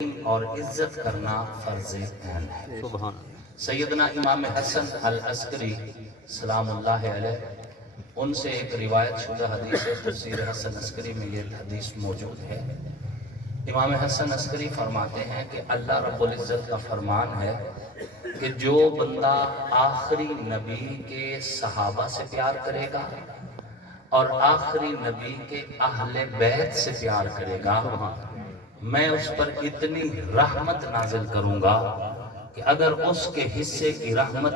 اور عزت کرنا فرض عین ہے۔ سیدنا امام حسن العسکری سلام اللہ علیہ، ان سے ایک روایت شدہ حدیث ہے، تفسیر حسن عسکری میں یہ حدیث موجود ہے۔ امام حسن عسکری فرماتے ہیں کہ اللہ رب العزت کا فرمان ہے کہ جو بندہ آخری نبی کے صحابہ سے پیار کرے گا اور آخری نبی کے اہل بیت سے پیار کرے گا، میں اس پر اتنی رحمت نازل کروں گا کہ اگر اس کے حصے کی رحمت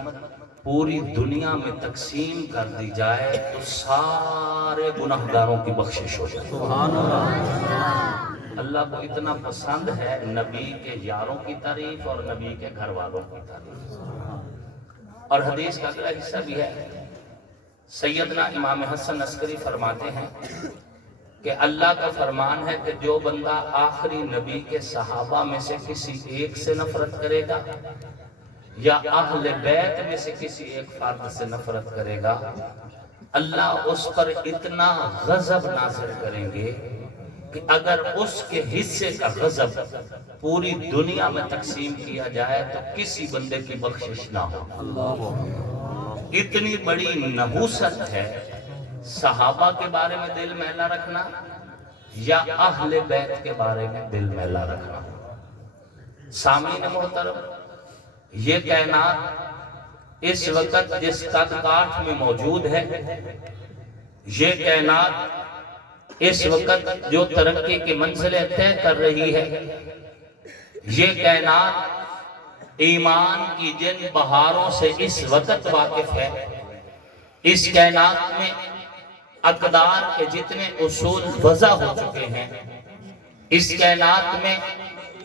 پوری دنیا میں تقسیم کر دی جائے تو سارے گناہگاروں کی بخشش ہو جائے۔ سبحان اللہ۔ اللہ کو اتنا پسند ہے نبی کے یاروں کی تعریف اور نبی کے گھر والوں کی تعریف۔ اور حدیث کا اگلا حصہ بھی ہے، سیدنا امام حسن عسکری فرماتے ہیں کہ اللہ کا فرمان ہے کہ جو بندہ آخری نبی کے صحابہ میں سے کسی ایک سے نفرت کرے گا یا اہل بیت میں سے کسی ایک فرد سے نفرت کرے گا، اللہ اس پر اتنا غضب نازل کریں گے کہ اگر اس کے حصے کا غضب پوری دنیا میں تقسیم کیا جائے تو کسی بندے کی بخشش نہ ہو۔ اتنی بڑی نحوست ہے صحابہ کے بارے میں دل میلا رکھنا یا اہل بیت کے بارے میں دل میلا رکھنا۔ سامعین محترم، یہ کائنات اس وقت جس قد کاٹھ میں موجود ہے، یہ کائنات اس وقت جو ترقی کی منزلیں طے کر رہی ہے، یہ کائنات ایمان کی جن بہاروں سے اس وقت واقف ہے، اس کائنات میں اقدار کے جتنے اصول وضع ہو چکے ہیں، اس کائنات میں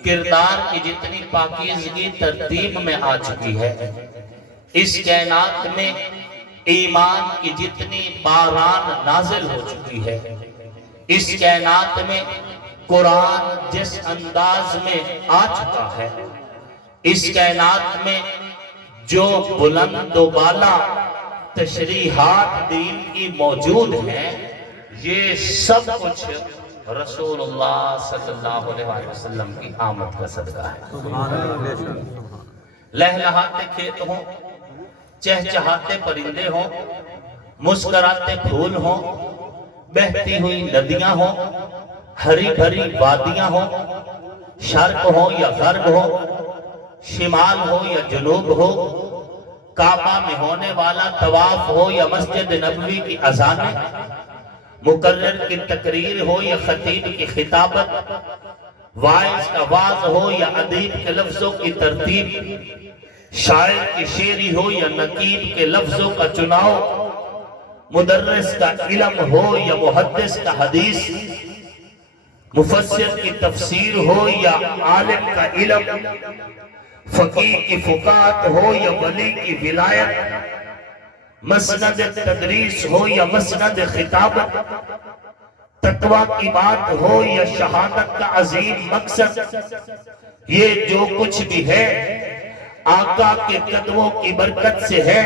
کردار کی جتنی پاکیزگی ترتیب میں آ چکی ہے، اس کائنات میں ایمان کی جتنی باران نازل ہو چکی ہے، اس کائنات میں قرآن جس انداز میں آ چکا ہے، اس کائنات میں جو بلند و بالا تشریحات دین کی موجود ہیں، یہ سب کچھ رسول اللہ صلی اللہ علیہ وسلم کی آمد کا صدقہ ہے۔ لہلہاتے کھیت ہوں، چہچہاتے پرندے ہوں، مسکراتے پھول ہوں، بہتی ہوئی ندیاں ہوں، ہری بھری وادیاں ہوں، شرق ہو یا غرب ہو، شمال ہو یا جنوب ہو، کعبہ میں ہونے والا طواف ہو یا مسجد نبوی کی اذانیں، مقرر کی تقریر ہو یا خطیب کی خطابت، واعظ کا واعظ ہو یا ادیب کے لفظوں کی ترتیب، شاعر کی شعری ہو یا نقیب کے لفظوں کا چناؤ، مدرس کا علم ہو یا محدث کا حدیث، مفسر کی تفسیر ہو یا عالم کا علم، فقیہ کی فقاہت ہو یا ولی کی ولایت، مسند تدریس ہو یا مسند خطابت، تقویٰ کی بات ہو یا شہادت کا عظیم مقصد، یہ جو کچھ بھی ہے آقا کے قدموں کی برکت سے ہے۔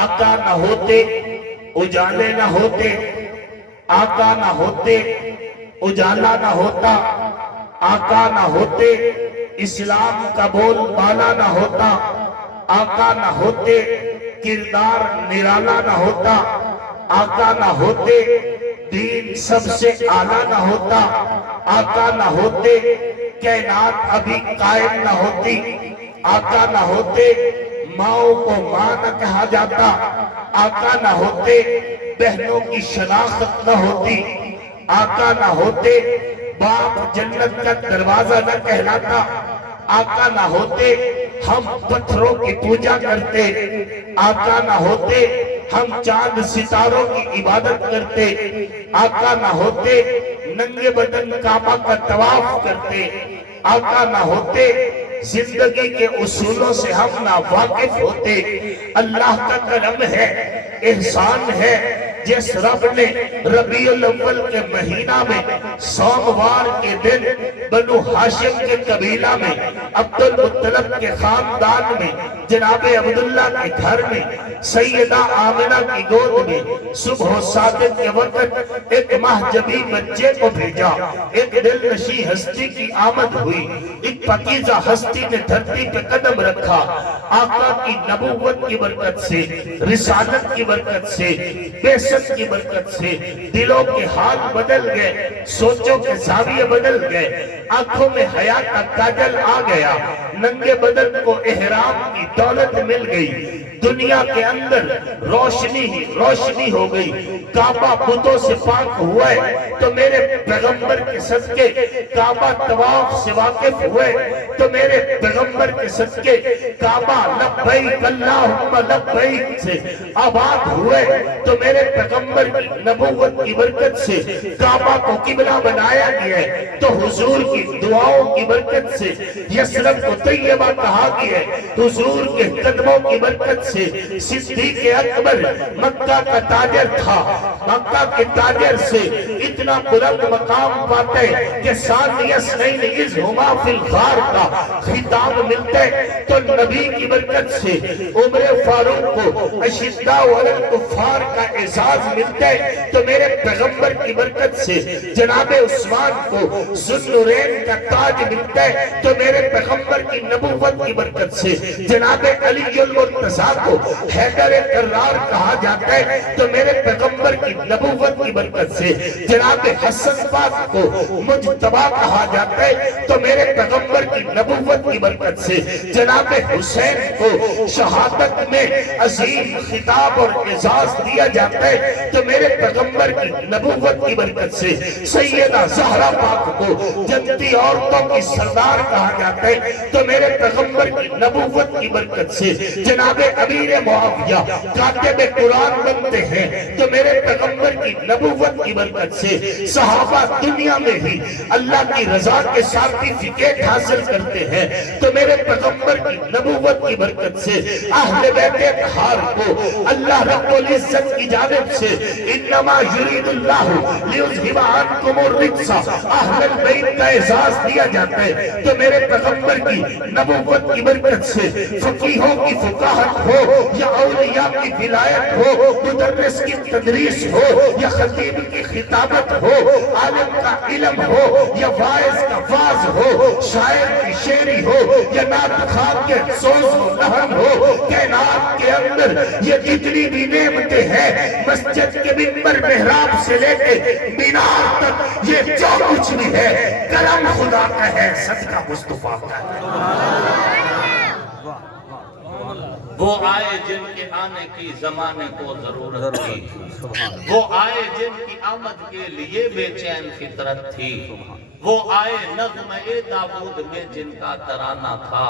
آقا نہ ہوتے اجالے نہ ہوتے، آقا نہ ہوتے اجالا نہ ہوتا، آقا نہ ہوتے اسلام کا بول بالا نہ ہوتا، آقا نہ ہوتے کردار نرالا نہ ہوتا، آقا نہ ہوتے دین سب سے اعلیٰ نہ ہوتا، آقا نہ ہوتے کائنات ابھی قائم نہ ہوتی، آقا نہ ہوتے ماؤں کو ماں نہ کہا جاتا، آقا نہ ہوتے بہنوں کی شناخت نہ ہوتی، آقا نہ ہوتے باپ جنت کا دروازہ نہ کہلاتا، آقا نہ ہوتے ہم پتھروں کی پوجا کرتے، آقا نہ ہوتے ہم چاند ستاروں کی عبادت کرتے، آقا نہ ہوتے ننگے بدن کعبہ کا طواف کرتے، آقا نہ ہوتے زندگی کے اصولوں سے ہم نہ واقف ہوتے۔ اللہ کا کرم ہے، احسان ہے، جس رب نے ربیع الاول کے مہینہ میں سوموار کے دن بنو ہاشم کے قبیلہ میں عبد المطلب کے خاندان میں جناب عبداللہ کے گھر میں سیدہ آمنہ کی گود میں صبح و صادق کے وقت ایک مہجبی بچے کو بھیجا. ایک دل نشی ہستی کی آمد ہوئی. ایک پاکیزہ ہستی نے دھرتی پہ قدم رکھا. آقا کی نبوت کی برکت سے، رسالت کی برکت سے، بعثت کی برکت سے دلوں کے حال بدل گئے، سوچوں کے زاویے بدل گئے، آنکھوں میں حیا کا کاجل آ گیا، ننگے بدن کو احرام کی دولت مل گئی، دنیا کے اندر روشنی ہی روشنی ہو گئی. کعبہ بتوں سے پاک ہوئے تو میرے پیغمبر کے صدقے کعبہ طواف سے واقف ہوئے تو میرے پیغمبر کے صدقے کعبہ لبیک اللہم لبیک سے آباد ہوئے تو میرے پیغمبر کی نبوت کی برکت سے کعبہ کو قبلہ بنایا گیا ہے تو حضور کی دعاؤں کی برکت سے یثرب کو طیبہ کہا گیا ہے. حضور کے قدموں کی برکت سے صدیق اکبر مکہ کا تاجر تھا، مکہ کے تاجر سے اتنا بلند مقام پاتے کہ ثانی اثنین اذ ہما فی الغار کا خطاب ملتے تو نبی کی برکت سے عمر فاروق کو اشداء علی الکفار کا اعزاز ملتے تو میرے پیغمبر کی برکت سے جناب عثمان کو ذوالنورین کا تاج ملتا ہے تو میرے پیغمبر کی نبوت کی برکت سے جناب علی المرتضیٰ کو حیدر کرار کہا جاتا ہے تو میرے پیغمبر کی نبوت کی برکت سے جناب حسن پاک کو مجتبی کہا جاتا ہے تو میرے پیغمبر کی نبوت کی برکت سے جناب حسین کو شہادت میں عظیم خطاب اور اعزاز دیا جاتا ہے تو میرے پیغمبر کی نبوت کی برکت سے سیدہ زہرا پاک کو جنتی عورتوں کی سردار کہا جاتا ہے تو میرے پیغمبر کی نبوت کی برکت سے جناب امیر معاویہ کاتب قرآن بنتے ہیں تو میرے پیغمبر کی نبوت کی برکت سے صحابہ دنیا میں ہی اللہ کی رضا کے سرٹیفکیٹ حاصل کرتے ہیں تو میرے پیغمبر کی نبوت کی برکت سے اہل بیت اطہار کو اللہ رب العزت کی جانب سے انما یرید اللہ لیذھب عنکم الرجس اہل البیت کا اعزاز دیا جاتا ہے تو میرے پیغمبر کی نبوت کی برکت سے فقیہوں کی فقاہت ہو یا اولیاء کی ولایت ہو، مدرس کی تدریس ہو یا خطیب کی خطابت ہو، عالم کا علم ہو یا واعظ کا واز ہو، شاعر کی شعری ہو یا نعت خواہ کے سوز و لحن ہو، کائنات کے اندر یہ جتنی بھی نعمتیں ہیں مسجد کے منبر محراب سے لے کے مینار تک یہ جو کچھ بھی ہے کرم خدا کا ہے، صدقہ مصطفیٰ کا ہے. وہ آئے جن کے آنے کی زمانے کو ضرورت تھی، وہ آئے جن کی آمد کے لیے بے چین فطرت تھی، وہ آئے نغمہ داود میں جن کا ترانہ تھا،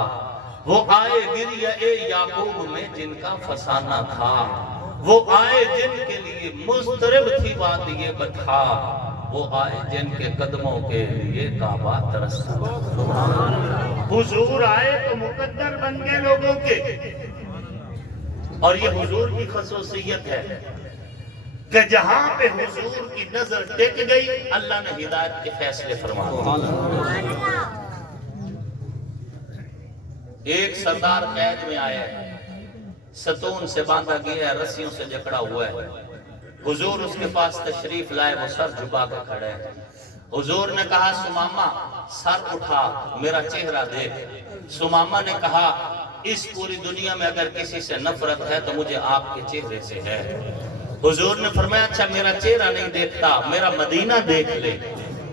وہ آئے گریہ یعقوب میں جن کا فسانہ تھا، وہ آئے جن کے لیے مضطرب تھی وادی بطحا، وہ آئے جن کے قدموں کے لیے کعبہ ترستا. حضور آئے تو مقدر بن گئے لوگوں کے، اور یہ حضور کی خصوصیت ہے کہ جہاں پہ حضور کی نظر ٹک گئی اللہ نے ہدایت کے فیصلے فرمائے. ایک سردار قید میں آیا ہے، ستون سے باندھا گیا ہے، رسیوں سے جکڑا ہوا ہے. حضور اس کے پاس تشریف لائے، وہ سر جھکا کے کھڑے ہیں. حضور نے کہا سمامہ سر اٹھا میرا چہرہ دیکھ. سمامہ نے کہا اس پوری دنیا میں اگر کسی سے نفرت ہے تو مجھے آپ کے چہرے سے ہے. حضور نے فرمایا اچھا میرا چہرہ نہیں دیکھتا، میرا مدینہ دیکھ لے.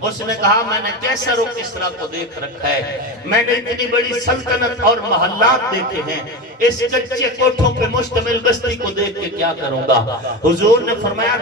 اس نے کہا میں نے کیسر و کسرا کو دیکھ رکھا ہے، میں نے اتنی بڑی سلطنت اور محلات دیکھے ہیں، اس کچے کوٹھوں پہ مشتمل بستی کو دیکھ کے کیا کروں گا. حضور نے فرمایا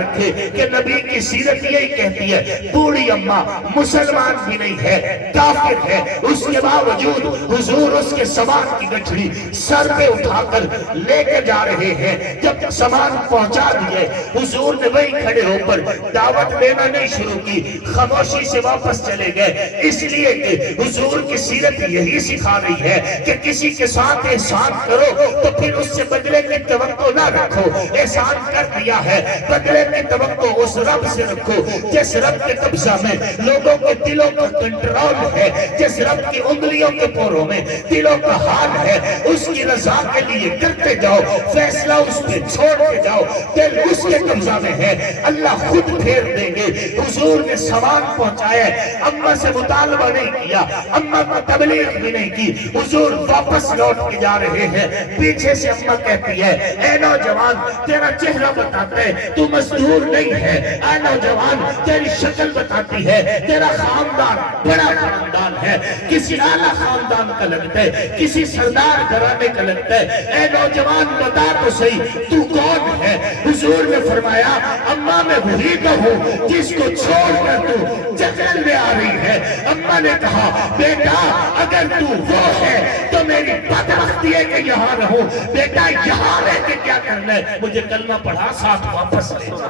رکھے کہ نبی کی سیرت یہی کہتی ہے بوڑھی اماں مسلمان بھی نہیں ہے، کافر ہے، اس کے باوجود حضور اس کے سامان کی گٹھڑی سر پہ اٹھا کر لے کے جا رہے ہیں۔ جب سامان پہنچا دیے حضور نے وہی کھڑے ہو کر دعوت دینا نہیں شروع کی، خاموشی سے واپس چلے گئے، اس لیے کہ حضور کی سیرت یہی سکھا رہی ہے کہ کسی کے ساتھ احسان کرو تو پھر اس سے بدلے کی توقع نہ رکھو۔ احسان کر دیا ہے، بدلے کی توقع اس رب سے رکھو جس رب کے قبضہ میں لوگوں کے دلوں کا کنٹرول ہے، جس رب کی انگلیوں کے پوروں میں دلوں کا حال ہے، اس کی رضا کے لیے کرتے جاؤ، فیصلہ اس پہ چھوڑ کے جاؤ، دل اس کے قبضہ میں ہے، اللہ خود پھیر دیں گے۔ حضور نے سامان پہنچایا، اماں سے مطالبہ نہیں کیا، اماں کو تبلیغ بھی نہیں کی، حضور واپس لوٹ کے جا رہے ہیں، پیچھے سے اماں کہتی ہے اے نوجوان تیرا چہرہ بتاتا ہے تو مزدور نہیں ہے، اے نوجوان تیری شکل بتاتی ہے تیرا خاندان بڑا خاندان ہے، کسی اعلیٰ خاندان کا لگتا ہے، کسی سردار گھرانے کا لگتا ہے، اے نوجوان بتا تو صحیح تو کون ہے؟ حضور نے فرمایا اماں میں وہی تو ہوں جس کو چھوڑ کر تو جنگل میں آ رہی ہے۔ اماں نے کہا بیٹا اگر تو وہ ہے تو میری بدبختی ہے کہ یہاں رہوں، بیٹا یہاں رہ کے کیا کرنا ہے؟ مجھے کلمہ پڑھا ساتھ واپس لے جا،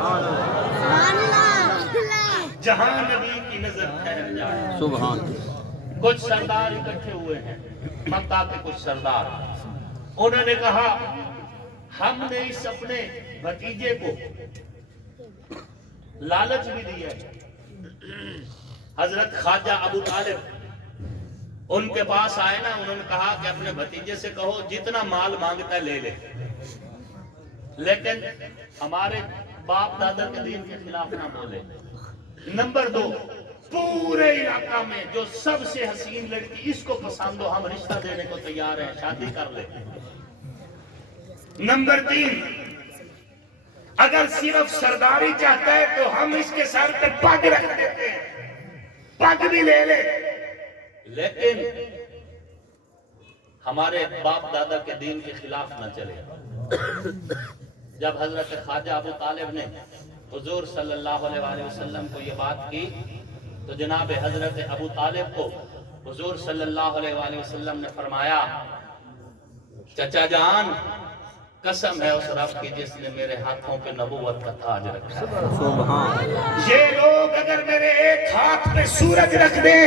جہاں نبی کی نظر ٹھہر جائے۔ سبحان کچھ سردار اکٹھے ہوئے ہیں، مکہ کے کچھ سردار، انہوں نے کہا ہم نے اس اپنے بھتیجے کو لالچ بھی دی ہے۔ حضرت خواجہ ابو طالب ان کے پاس آئے نا، انہوں نے کہا کہ اپنے بھتیجے سے کہو جتنا مال مانگتا ہے لے لے، لیکن ہمارے باپ دادا کے دین کے خلاف نہ بولے۔ نمبر 2، پورے علاقہ میں جو سب سے حسین لڑکی اس کو پسند ہو ہم رشتہ دینے کو تیار ہیں، شادی کر لے۔ نمبر 3، اگر صرف سرداری چاہتا ہے تو ہم اس کے سر پہ پگ رکھ دیتے ہیں، پگ بھی لے لے، لیکن ہمارے باپ دادا کے دین کے خلاف نہ چلے۔ جب حضرت خواجہ ابو طالب نے حضور صلی اللہ علیہ وسلم کو یہ بات کی تو جناب حضرت ابو طالب کو حضور صلی اللہ علیہ وسلم نے فرمایا چچا جان قسم ہے اس رب کی جس نے میرے ہاتھوں پہ نبوت کا تاج رکھا ہے۔ سبحان یہ لوگ اگر میرے ایک ہاتھ پہ سورج رکھ دیں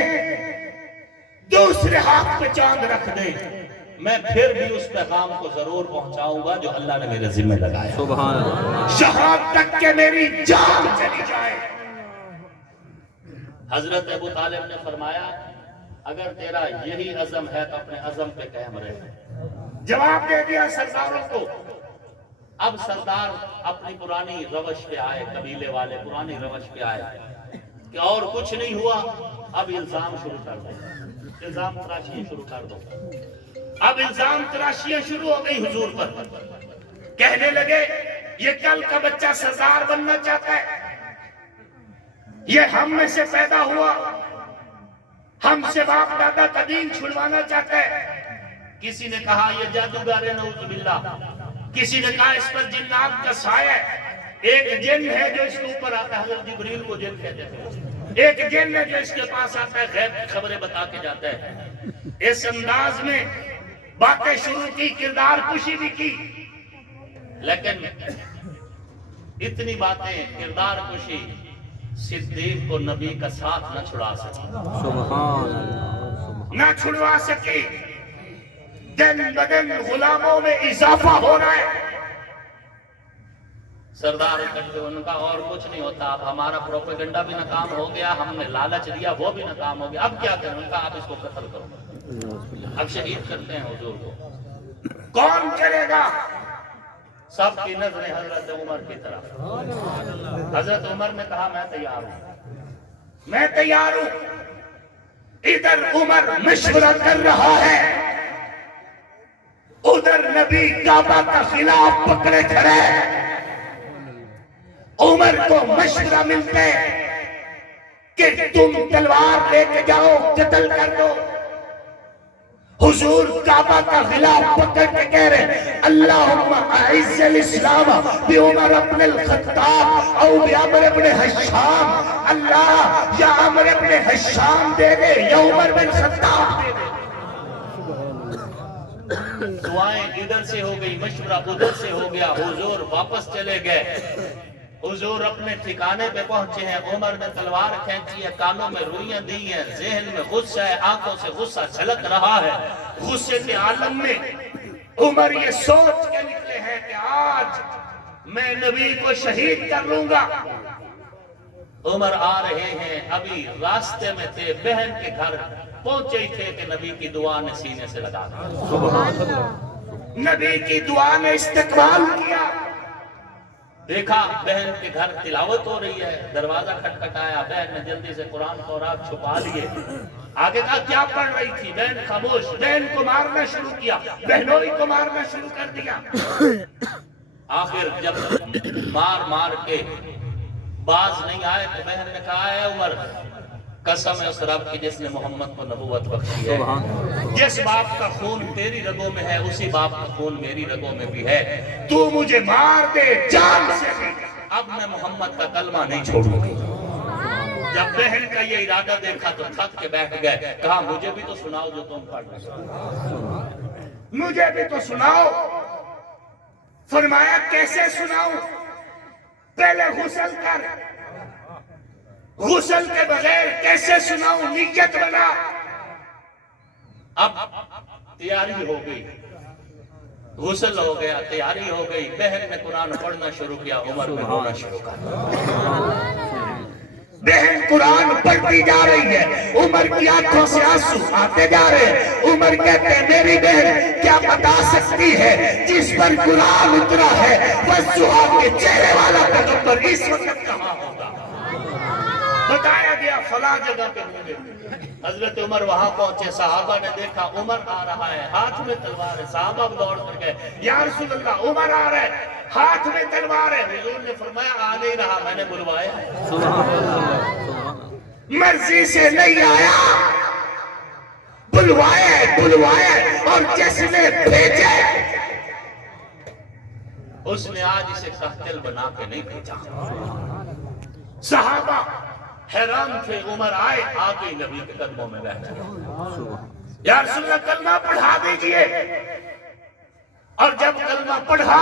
دوسرے ہاتھ پہ چاند رکھ دیں میں پھر بھی اس پیغام کو ضرور پہنچاؤں گا جو اللہ نے میرے ذمہ لگایا، سبحان اللہ، یہاں تک کہ میری جان چلی جائے۔ حضرت ابو طالب نے فرمایا اگر تیرا یہی عزم ہے تو اپنے عزم پہ قائم رہے۔ جواب دے دیا سرداروں کو۔ اب سردار اپنی پرانی روش پہ آئے، قبیلے والے پرانی روش پہ آئے کہ اور کچھ نہیں ہوا، اب الزام شروع کر دو، الزام تراشیاں شروع کر دو۔ اب الزام تراشیاں شروع ہو گئی حضور پر، کہنے لگے یہ کل کا بچہ سردار بننا چاہتا ہے، یہ ہم میں سے پیدا ہوا، ہم سے باپ دادا کا دین چھڑوانا چاہتا ہے۔ کسی نے کہا یہ جادوگر ہے نعوذ باللہ، کسی نے کہا اس پر جنات کا سایہ ہے، ایک جن ہے جو اس کے اوپر آتا ہے، حضرت جبریل کو جن کہتے ہیں، ایک جن ہے جو اس کے پاس آتا ہے غیب کی خبریں بتا کے جاتا ہے۔ اس انداز میں باتیں شروع کی، کردار کشی بھی کی، لیکن اتنی باتیں کردار کشی صدیق کو نبی کا ساتھ نہ چھڑا سکی، سبحان اللہ، نہ چھڑوا سکی۔ دن بدن غلاموں میں اضافہ ہو رہا ہے۔ سردار اکٹھے ان کا اور کچھ نہیں ہوتا، اب ہمارا پروپیگنڈا بھی ناکام ہو گیا، ہم نے لالچ دیا وہ بھی ناکام ہو گیا، اب کیا کریں؟ ان کا آپ اس کو قتل کرو، اب شہید کرتے ہیں حضور کو۔ کون کرے گا؟ سب کی نظریں حضرت عمر کی طرف۔ حضرت عمر نے کہا میں تیار ہوں، میں تیار ہوں۔ ادھر عمر مشورہ کر رہا ہے، ادھر نبی کعبہ کا خلاف پکڑے کھڑے۔ عمر کو مشورہ ملتے کہ تم تلوار لے کے جاؤ قتل کر دو، حضور کعبہ کا غلاف پکڑ کے کہہ رہے اللہم اعز الاسلام بعمر ابن الخطاب او بعمر ابن حشام، اللہ یا عمر ابن حشام دے دے یا عمر بن خطاب دے دے۔ دعائیں ادھر سے ہو گئی، مشورہ ادھر سے ہو گیا، حضور واپس چلے گئے۔ حضور اپنے ٹھکانے پہ پہنچے ہیں، عمر نے تلوار کھینچی ہے، کانوں میں روئیاں دی ہیں، ذہن میں غصہ ہے، آنکھوں سے غصہ چھلک رہا ہے۔ غصے کے عالم میں عمر یہ سوچ کے نکلے ہیں کہ آج میں نبی کو شہید کر لوں گا۔ عمر آ رہے ہیں، ابھی راستے میں تھے، بہن کے گھر پہنچے ہی تھے کہ نبی کی دعا نے سینے سے لگا دیا۔ نبی کی دعا نے استقبال کیا، دیکھا بہن کے گھر تلاوت ہو رہی ہے، دروازہ کھٹکھٹایا، بہن نے جلدی سے قرآن خورات چھپا لیے۔ آگے کہا کیا پڑھ رہی تھی؟ بہن خاموش، بہن کو مارنا شروع کیا، بہنوئی کو مارنا شروع کر دیا۔ آخر جب مار کے باز نہیں آئے تو بہن نے کہا اے عمر، قسم ہے اس رب کی جس نے محمد کو نبوت بخشی ہے، جس باپ کا خون تیری رگوں میں ہے اسی باپ کا خون میری رگوں میں بھی ہے، تو مجھے مار دے جان سے، اب میں محمد کا کلمہ نہیں چھوڑوں گی۔ جب بہن کا یہ ارادہ دیکھا تو تھک کے بیٹھ گئے، کہا مجھے بھی تو سناؤ جو تم پڑھ رہے ہو، مجھے بھی تو سناؤ۔ فرمایا کیسے سناؤں؟ پہلے غسل کر، غسل کے بغیر کیسے سناؤں؟ نیت بنا۔ اب تیاری ہو گئی، غسل ہو گیا، تیاری ہو گئی، بہن نے قرآن پڑھنا شروع کیا، عمر نے رونا شروع کر۔ بہن قرآن پڑھتی جا رہی ہے، عمر کی آنکھوں سے آنسو آتے جا رہے ہیں۔ عمر کہتے ہیں میری بہن کیا بتا سکتی ہے جس پر قرآن اترا ہے وضحا کے چہرے والا پیغمبر اس وقت کہاں ہوگا؟ بتایا گیا فلاں جگہ پہ ہوں گے۔ حضرت عمر وہاں پہنچے، صحابہ نے دیکھا عمر آ رہا ہے، ہاتھ میں تلوار ہے، صحابہ دوڑ کر گئے، یا رسول اللہ عمر آ رہا ہے، ہاتھ میں تلوار ہے۔ حضور نے فرمایا آ نہیں رہا، میں نے بلوایا ہے، مرضی سے نہیں آیا، بلوایا اور جس نے بھیجے اس نے آج اسے قاتل بنا کے نہیں بھیجا۔ صحابہ حیران تھے، عمر آئے، آگے نبی کے قدموں میں بیٹھ گئے، یا رسول اللہ کلمہ پڑھا دیجئے۔ اور جب کلمہ پڑھا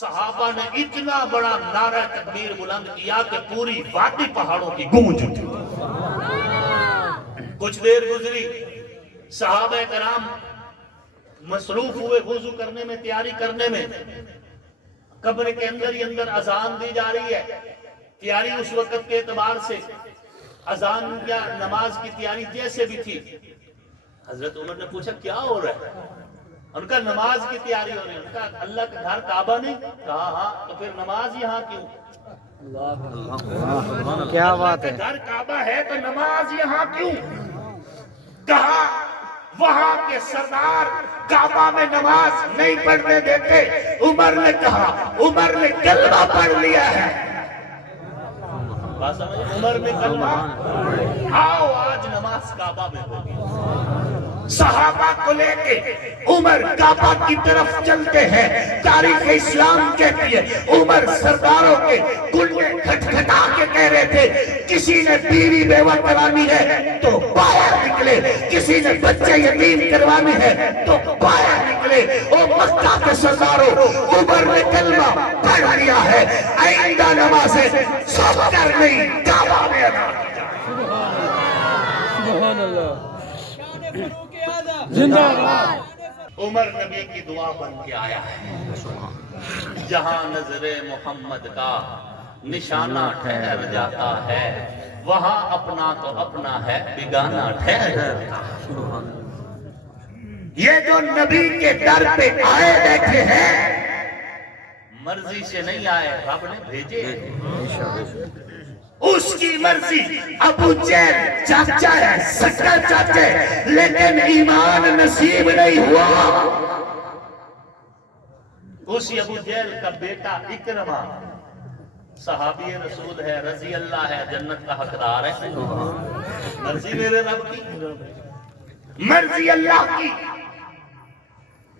صحابہ نے اتنا بڑا نعرہ تکبیر بلند کیا کہ پوری وادی پہاڑوں کی گونج اٹھی۔ کچھ دیر گزری، صحابہ کرام مصروف ہوئے وضو کرنے میں، تیاری کرنے میں، قبر کے اندر ہی اندر اذان دی جا رہی ہے۔ تیاری اس وقت کے اعتبار سے اذان یا نماز کی تیاری جیسے بھی تھی۔ حضرت عمر نے پوچھا کیا ہو رہا ہے؟ ان کا نماز کی تیاری ہو رہی ہے۔ ان کا اللہ کا گھر کعبہ نہیں؟ کہا ہاں، تو پھر نماز یہاں کیوں؟ کیا بات ہے، گھر کعبہ ہے تو نماز یہاں کیوں؟ کہا وہاں کے سردار کعبہ میں نماز نہیں پڑھنے دیتے۔ عمر نے کہا عمر نے کلمہ پڑھ لیا ہے۔ بات سمجھے؟ عمر نے کلمہ، آؤ آج نماز کعبہ میں ہوگی۔ صحابہ کو لے کے عمر کعبہ کی طرف چلتے ہیں۔ تاریخ اسلام کہتی ہے عمر سرداروں کے گلے کھٹکھٹا کے کہہ رہے تھے کسی نے بیوی بیوہ کرانی ہے تو باہر نکلے، کسی نے بچے یتیم کروانی ہے تو باہر نکلے۔ او مکہ کے سرداروں، عمر نے کلمہ پڑھ لیا ہے، آئندہ نمازیں سب کر نہیں کعبہ میں ادا کی جائیں۔ سبحان اللہ، زندہ باد۔ عمر نبی کی دعا بن کے آیا ہے، جہاں نظر محمد کا نشانہ ٹھہر جاتا ہے وہاں اپنا تو اپنا ہے، بیگانہ ٹھہر جاتا ہے۔ یہ جو نبی کے در پہ آئے بیٹھے ہیں مرضی سے نہیں آئے، رب نے بھیجے۔ اس کی مرضی۔ ابو جہل چاچا ہے، سکا چاچا ہے، لیکن ایمان نصیب نہیں ہوا۔ اسی ابو جہل کا بیٹا اکرمہ صحابی رسول ہے، رضی اللہ ہے، جنت کا حقدار ہے۔ مرضی میرے رب کی، مرضی اللہ کی.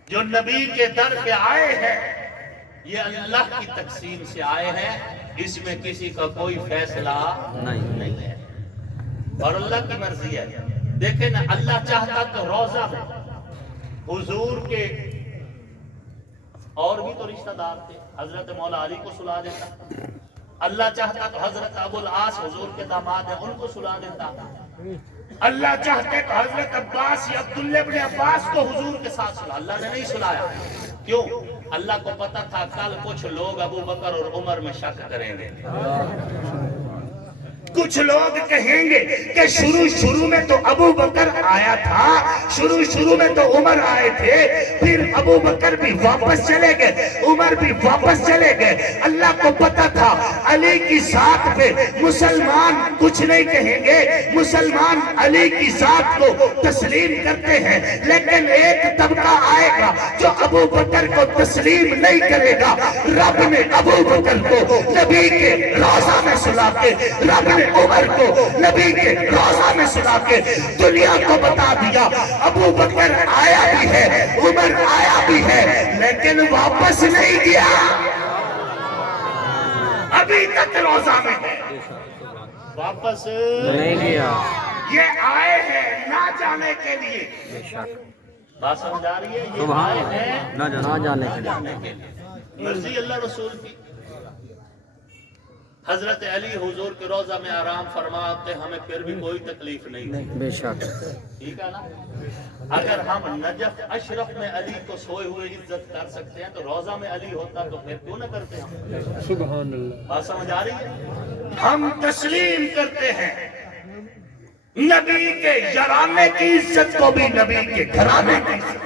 جو نبی کے در پہ آئے ہیں یہ اللہ کی تقسیم سے آئے ہیں، اس میں کسی کا کوئی فیصلہ نہیں ہے، اور اللہ کی مرضی ہے. دیکھیں نا، اللہ چاہتا تو روزہ میں حضور کے اور بھی تو رشتہ دار تھے، حضرت مولا علی کو سلا دیتا. اللہ چاہتا تو حضرت ابو العاص حضور کے داماد ہیں ان کو سلا دیتا. اللہ چاہتے تو حضرت عباس یا عبداللہ ابن عباس کو حضور کے ساتھ سلا. اللہ نے نہیں سلایا. کیوں؟ اللہ کو پتا تھا کل کچھ لوگ ابو بکر اور عمر میں شک کریں گے. کچھ لوگ کہیں گے کہ شروع میں تو ابو بکر آیا تھا، شروع میں تو عمر آئے تھے، پھر ابو بکر بھی واپس چلے گئے، عمر بھی واپس چلے گئے. اللہ کو پتا تھا علی کی ذات پہ مسلمان کچھ نہیں کہیں گے، مسلمان علی کی ذات کو تسلیم کرتے ہیں، لیکن ایک طبقہ آئے گا جو ابو بکر کو تسلیم نہیں کرے گا. رب نے ابو بکر کو نبی کے روضہ میں سلا کے، رب نے عمر کو نبی کے روضہ میں سلا کے دنیا کو بتا دیا ابو بکر آیا بھی ہے، عمر آیا بھی ہے، لیکن واپس نہیں گیا، ابھی تک روضہ میں ہے، واپس نہیں گیا. یہ آئے ہیں نہ جانے کے لیے. بات سمجھ آ رہی ہے؟ یہ آئے ہیں نہ جانے کے لیے. مرضی اللہ رسول کی. حضرت علی حضور کے روضہ میں آرام فرماتے، ہمیں پھر بھی کوئی تکلیف نہیں. بے شک. ٹھیک ہے نا؟ اگر ہم نجف اشرف میں علی کو سوئے ہوئے عزت کر سکتے ہیں تو روضہ میں علی ہوتا تو پھر کیوں نہ کرتے ہم؟ سبحان اللہ. بات سمجھ آ رہی ہے؟ ہم تسلیم کرتے ہیں نبی کے یارانے کی عزت کو بھی نبی کے گھرانے کی عزت.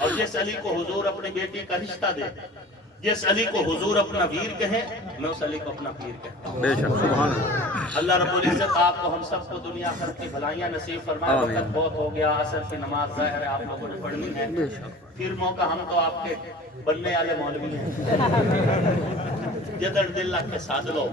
اور جس علی کو حضور اپنی بیٹی کا رشتہ دے، جس علی کو حضور اپنا ویر کہیں، میں اس علی کو اپنا پیر کہتا ہوں. بے شک. سبحان اللہ. اللہ رب العزت آپ کو ہم سب کو دنیا بھر کی بھلائیاں نصیب فرمائے. وقت بہت ہو گیا، عصر کی نماز ظاہر ہے آپ لوگوں نے پڑھنی ہے. پھر موقع ہم تو آپ کے بننے والے مولوی ہیں، جدڑ دل کے ساتھ لو.